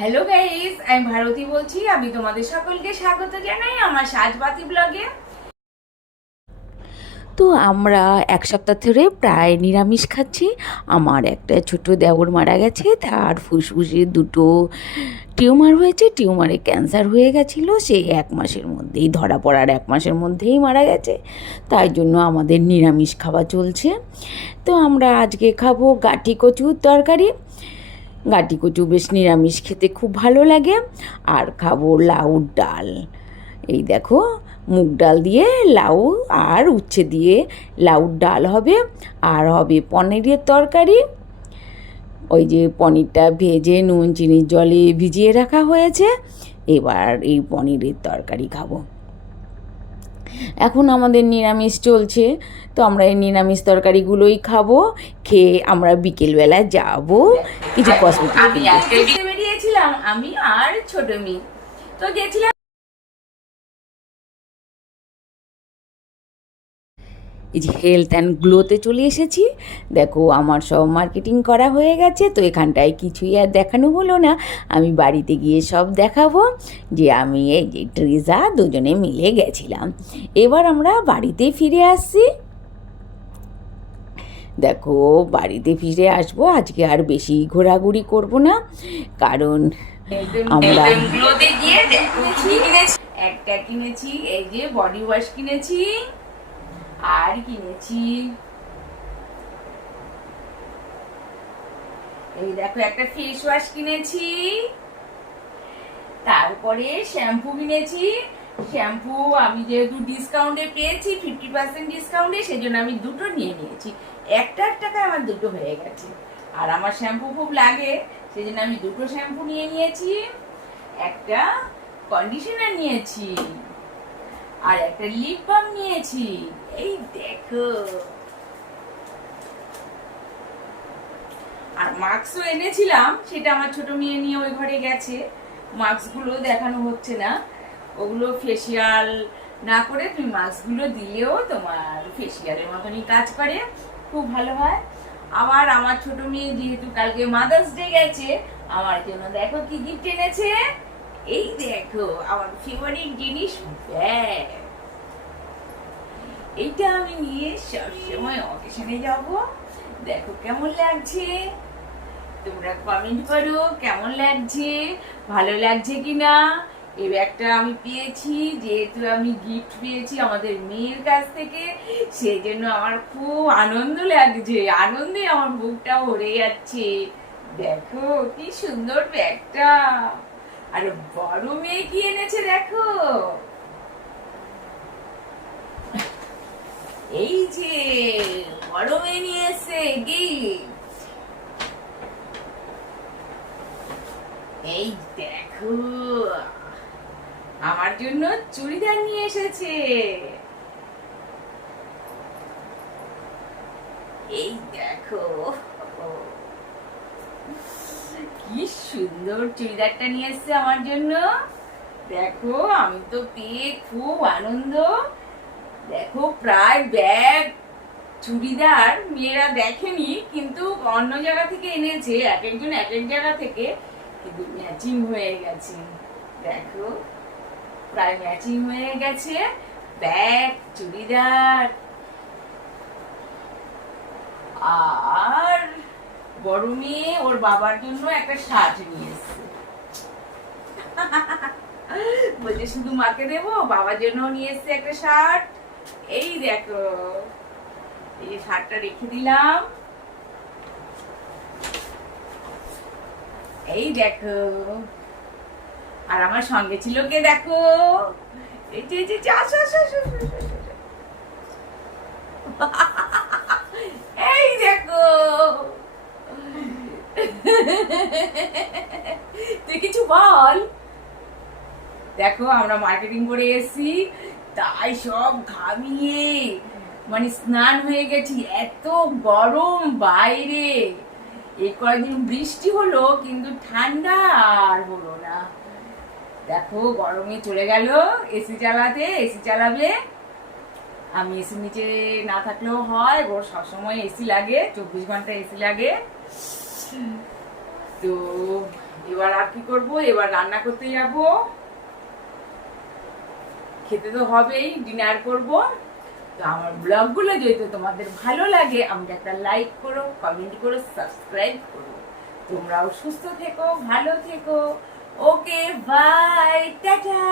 Hello guys, আমি ভারতী বলছি। আমি তোমাদের সকলকে স্বাগত জানাই আমার সাজবাতি ব্লগে। তো আমরা এক সপ্তাহ ধরে প্রায় নিরামিষ খাচ্ছি। আমার একটা ছোট দেওর মারা গেছে, তার ফুসফুসে দুটো টিউমার হয়েছে, টিউমারে ক্যান্সার হয়ে গেছিলো, সেই 1 মাসের মধ্যেই ধরা পড়ার 1 মাসের মধ্যেই মারা গেছে। তাই জন্য আমাদের নিরামিষ খাওয়া চলছে। তো আমরা আজকে খাবো গাঁটি কচুর তরকারি। গাঁটি কচু বেশ নিরামিষ খেতে খুব ভালো লাগে। আর খাবো লাউর ডাল। এই দেখো, মুগ ডাল দিয়ে লাউ আর উচ্ছে দিয়ে লাউর ডাল হবে। আর হবে পনিরের তরকারি। ওই যে পনিরটা ভেজে নুন চিনির জলে ভিজিয়ে রাখা হয়েছে, এবার এই পনিরের তরকারি খাবো। এখন আমাদের নিরামিষ চলছে, তো আমরা এই নিরামিষ তরকারিগুলোই খাবো। খেয়ে আমরা বিকেলবেলা যাব কিছু কসমেটিক আমি কিনতে। আজকে বেরিয়েছিলাম, আমি আর ছোট মেয়ে। তো গেছিলাম এই যে হেলথ অ্যান্ড গ্লোতে চলে এসেছি। দেখো, আমার সব মার্কেটিং করা হয়ে গেছে, তো এখানটায় কিছুই আর দেখানো হলো না। আমি বাড়িতে গিয়ে সব দেখাবো যে আমি এই যে ট্রিজা দুজনে মিলে গেছিলাম। এবার আমরা বাড়িতে ফিরে আসছি। দেখো, বাড়িতে ফিরে আসবো, আজকে আর বেশি ঘোরাঘুরি করব না, কারণ আমরা গ্লোতে গিয়ে দেখো কি কিনেছি। একটা কিনেছি এই যে বডি ওয়াশ কিনেছি, আর কিনেছি এই দেখো একটা ফেস ওয়াশ কিনেছি, তারপরে শ্যাম্পু কিনেছি। শ্যাম্পু আমি যেহেতু ডিসকাউন্টে পেয়েছি 50% ডিসকাউন্টে, সেই জন্য আমি দুটো নিয়ে নিয়েছি। একটার টাকায় আমার দুটো হয়ে গেছে। আর আমার শ্যাম্পু খুব লাগে, সেই জন্য আমি দুটো শ্যাম্পু নিয়ে নিয়েছি। একটা কন্ডিশনার নিয়েছি, আর একটা লিপ বাম নিয়েছি। এই দেখো, আর মাস্কও এনেছিলাম, সেটা আমার ছোট মেয়ে নিয়ে ওই ঘরে গেছে। মাস্কগুলো দেখানো হচ্ছে না, ওগুলো ফেসিয়াল না করে তুমি মাস্কগুলো দিলেও তোমার ফেসিয়ালের মতনই কাজ করে, খুব ভালো হয়। আবার আমার ছোট মেয়ে যেহেতু কালকে মাদার্স ডে গেছে, আমার জন্য দেখো কি গিফট এনেছে। এই দেখো আমার ফেভারিট জিনিস, ব্যাগ। এইটা আমি নিয়ে সবসময় অকেশনে যাব। দেখো কেমন লাগছে, তোমরা কমেন্ট করো কেমন লাগছে, ভালো লাগছে কিনা। এই ব্যাগটা আমি পেয়েছি, যেহেতু আমি গিফট পেয়েছি আমাদের মেয়ের কাছ থেকে, সেই জন্য আমার খুব আনন্দ লাগছে, আনন্দে আমার বুকটা ভরে যাচ্ছে। দেখো কি সুন্দর ব্যাগটা। আর বড় মেয়ে কি এনেছে দেখো, এই যে বড় মেয়ে নিয়ে এসছে গিফট। এই দেখো, আমার জন্য চুড়িদার নিয়ে এসেছে। এই দেখো কি সুন্দর চুড়িদারটা নিয়ে এসছে আমার জন্য। দেখো আমি তো পেয়ে খুব আনন্দ। দেখো প্রায় ব্যাগ চুড়িদার মেয়েরা দেখেনি, কিন্তু অন্য জায়গা থেকে এনেছে, এক একজন এক এক জায়গা থেকে, কিন্তু ম্যাচিং হয়ে গেছে। দেখো প্রায় ম্যাচিং হয়ে গেছে, ব্যাগ চুড়িদার। আর বড় মেয়ে ওর বাবার জন্য একটা শার্ট নিয়ে এসছে, বলছে শুধু মাকে দেবো, বাবার জন্য নিয়ে এসছে একটা শার্ট। এই দেখো, এই শার্টটা রেখে দিলাম। এই দেখো, আর আমার সঙ্গে ছিল কে দেখো, এই যে আসো আসো আসো, এই দেখো। তুই কিছু বল। দেখো আমরা মার্কেটিং করে এসেছি, তাই সব ঘামিয়ে মানে স্নান হয়ে গেছি, এত গরম বাইরে। এই কয়েকদিন বৃষ্টি হলো, কিন্তু ঠান্ডা আর হলো না। দেখো গরমে চলে গেল এসি চালাতে, এসি চালাবে। আমি এসি নিচে না থাকলেও হয়, ওর সবসময় এসি লাগে, 24 ঘন্টা এসি লাগে। তো এবার আর কি করব, এবার রান্না করতে যাব, খেতে তো হবেই, ডিনার করব। তো আমার ব্লগগুলো যদি তোমাদের ভালো লাগে আমাকে একটা লাইক করো, কমেন্ট করো, সাবস্ক্রাইব করো। তোমরাও সুস্থ থেকো, ভালো থেকো। ওকে, বাই, টাটা।